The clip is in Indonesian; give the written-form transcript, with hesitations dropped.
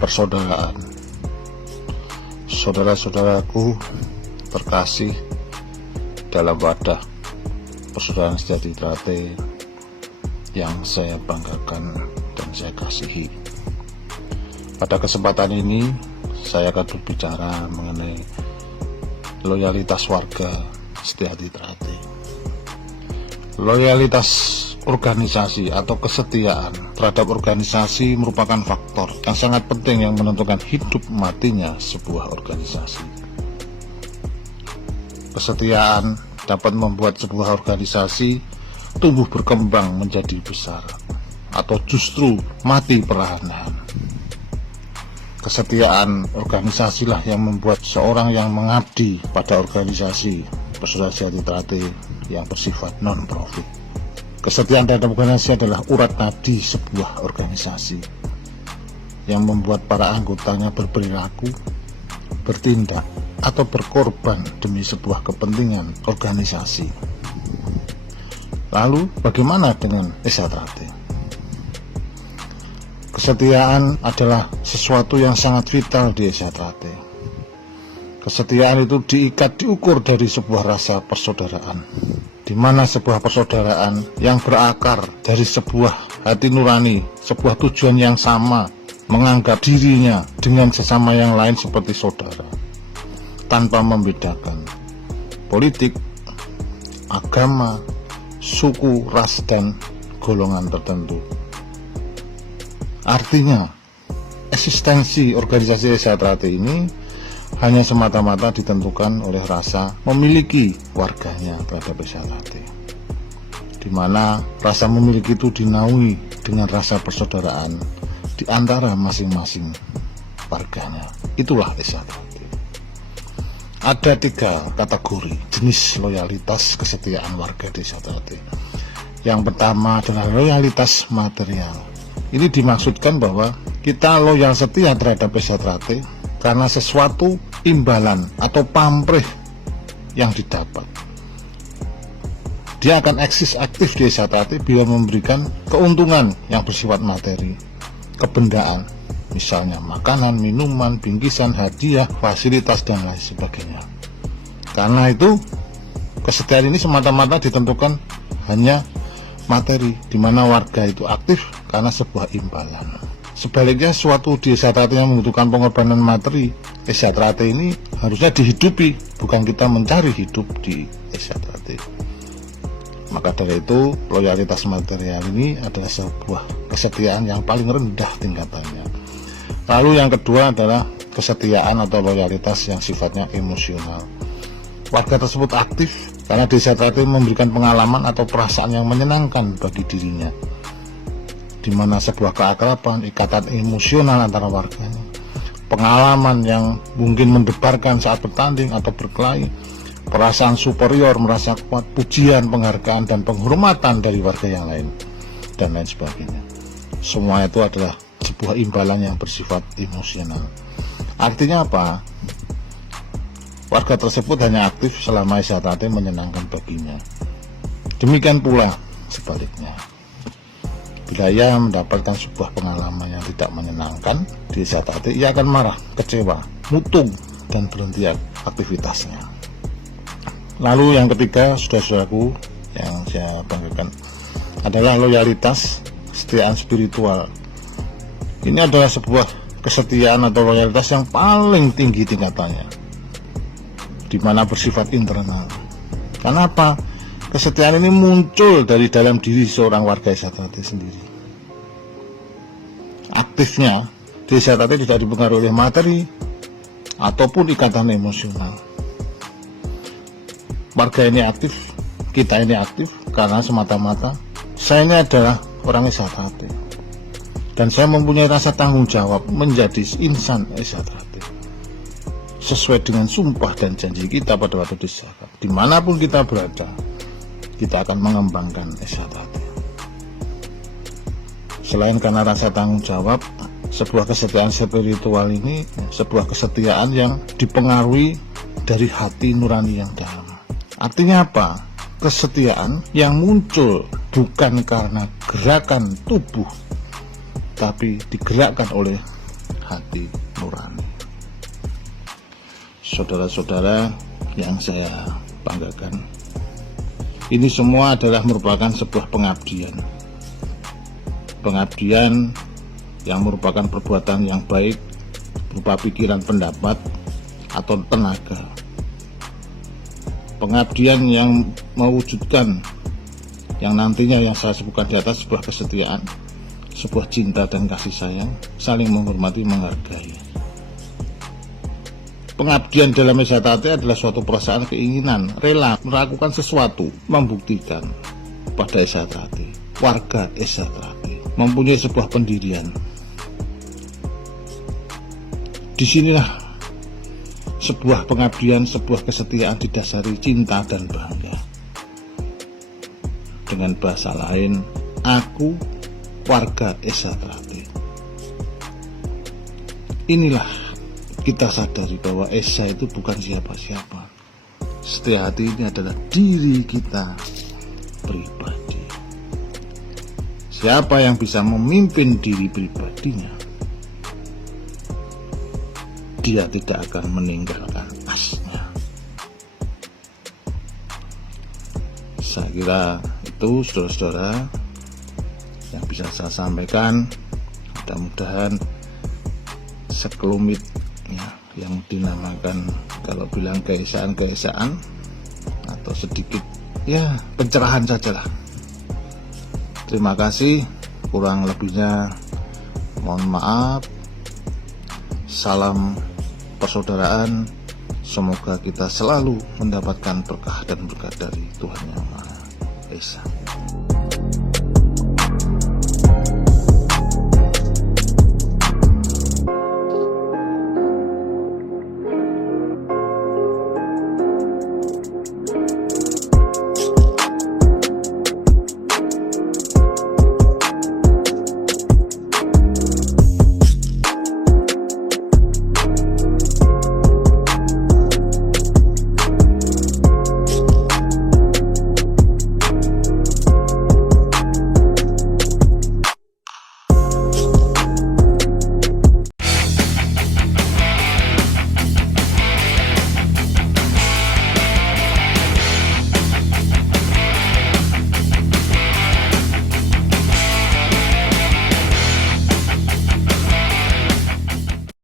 persaudaraan. Saudara-saudaraku terkasih dalam wadah persaudaraan sejati Trate yang saya banggakan dan saya kasihi. Pada kesempatan ini saya akan berbicara mengenai loyalitas warga sejati Trate. Loyalitas organisasi atau kesetiaan terhadap organisasi merupakan faktor yang sangat penting yang menentukan hidup matinya sebuah organisasi. Kesetiaan dapat membuat sebuah organisasi tumbuh berkembang menjadi besar atau justru mati perlahan-lahan. Kesetiaan organisasilah yang membuat seorang yang mengabdi pada organisasi Persaudaraan Sejati Trate yang bersifat non-profit. Kesetiaan terhadap organisasi adalah urat nadi sebuah organisasi yang membuat para anggotanya berperilaku, bertindak, atau berkorban demi sebuah kepentingan organisasi. Lalu bagaimana dengan Esa Trate? Kesetiaan adalah sesuatu yang sangat vital di Esa Trate. Kesetiaan itu diukur dari sebuah rasa persaudaraan, di mana sebuah persaudaraan yang berakar dari sebuah hati nurani, sebuah tujuan yang sama, menganggap dirinya dengan sesama yang lain seperti saudara, tanpa membedakan politik, agama, suku, ras, dan golongan tertentu. Artinya, eksistensi organisasi Esa Trate ini hanya semata-mata ditentukan oleh rasa memiliki warganya terhadap Esa Trate, di mana rasa memiliki itu dinaungi dengan rasa persaudaraan di antara masing-masing warganya. Itulah Esa Trate. Ada 3 kategori jenis loyalitas kesetiaan warga di Esa Trate. Yang pertama adalah loyalitas material. Ini dimaksudkan bahwa kita loyal setia terhadap Esa Trate karena sesuatu imbalan atau pamrih yang didapat. Dia akan eksis aktif di Esa Trate bila memberikan keuntungan yang bersifat materi, kebendaan, misalnya makanan, minuman, bingkisan, hadiah, fasilitas, dan lain sebagainya. Karena itu, kesetiaan ini semata-mata ditentukan hanya materi, di mana warga itu aktif karena sebuah imbalan. Sebaliknya, suatu di Esa Trate yang membutuhkan pengorbanan materi, Esa Trate ini harusnya dihidupi, bukan kita mencari hidup di Esa Trate. Maka dari itu, loyalitas material ini adalah sebuah kesetiaan yang paling rendah tingkatannya. Lalu yang kedua adalah kesetiaan atau loyalitas yang sifatnya emosional. Warga tersebut aktif karena di Esa Trate memberikan pengalaman atau perasaan yang menyenangkan bagi dirinya, di mana sebuah keakraban, ikatan emosional antara warganya, pengalaman yang mungkin mendebarkan saat bertanding atau berkelahi, perasaan superior, merasa kuat, pujian, penghargaan, dan penghormatan dari warga yang lain, dan lain sebagainya. Semua itu adalah sebuah imbalan yang bersifat emosional. Artinya apa? Warga tersebut hanya aktif selama Esa Trate menyenangkan baginya. Demikian pula sebaliknya. Bila ia mendapatkan sebuah pengalaman yang tidak menyenangkan di Esa Trate, ia akan marah, kecewa, mutung, dan berhenti aktivitasnya. Lalu yang ketiga, saudara-saudaraku yang saya banggakan, adalah loyalitas kesetiaan spiritual. Ini adalah sebuah kesetiaan atau loyalitas yang paling tinggi tingkatannya, di mana bersifat internal. Kenapa? Kesetiaan ini muncul dari dalam diri seorang warga Esa Trate sendiri. Aktifnya di Esa Trate tidak dipengaruhi oleh materi ataupun ikatan emosional. Warga ini aktif, kita ini aktif karena semata-mata saya ini adalah orang Esa Trate, dan saya mempunyai rasa tanggung jawab menjadi insan Esa Trate sesuai dengan sumpah dan janji kita pada waktu diserahkan. Dimanapun kita berada, kita akan mengembangkan Esa Trate. Selain karena rasa tanggung jawab, sebuah kesetiaan spiritual ini sebuah kesetiaan yang dipengaruhi dari hati nurani yang dalam. Artinya apa? Kesetiaan yang muncul bukan karena gerakan tubuh, tapi digerakkan oleh hati nurani. Saudara-saudara yang saya banggakan, ini semua adalah merupakan sebuah pengabdian yang merupakan perbuatan yang baik berupa pikiran, pendapat, atau tenaga. Pengabdian yang mewujudkan yang nantinya yang saya sebutkan di atas, sebuah kesetiaan, sebuah cinta dan kasih sayang, saling menghormati, menghargai. Pengabdian dalam Esa Trate adalah suatu perasaan, keinginan, rela melakukan sesuatu, membuktikan pada Esa Trate, warga Esa Trate mempunyai sebuah pendirian. Disinilah sebuah pengabdian, sebuah kesetiaan didasari cinta dan bangga. Dengan bahasa lain, aku warga Esa Trate. Inilah kita sadari bahwa Esa itu bukan siapa-siapa. Setia Hati ini adalah diri kita pribadi. Siapa yang bisa memimpin diri pribadinya, dia tidak akan meninggalkan asnya. Saya kira itu, saudara-saudara, yang bisa saya sampaikan. Mudah-mudahan sekelumit ya, yang dinamakan kalau bilang keesaan atau sedikit ya pencerahan sajalah. Terima kasih, kurang lebihnya mohon maaf. Salam persaudaraan, semoga kita selalu mendapatkan berkah dan berkat dari Tuhan Yang Maha Esa.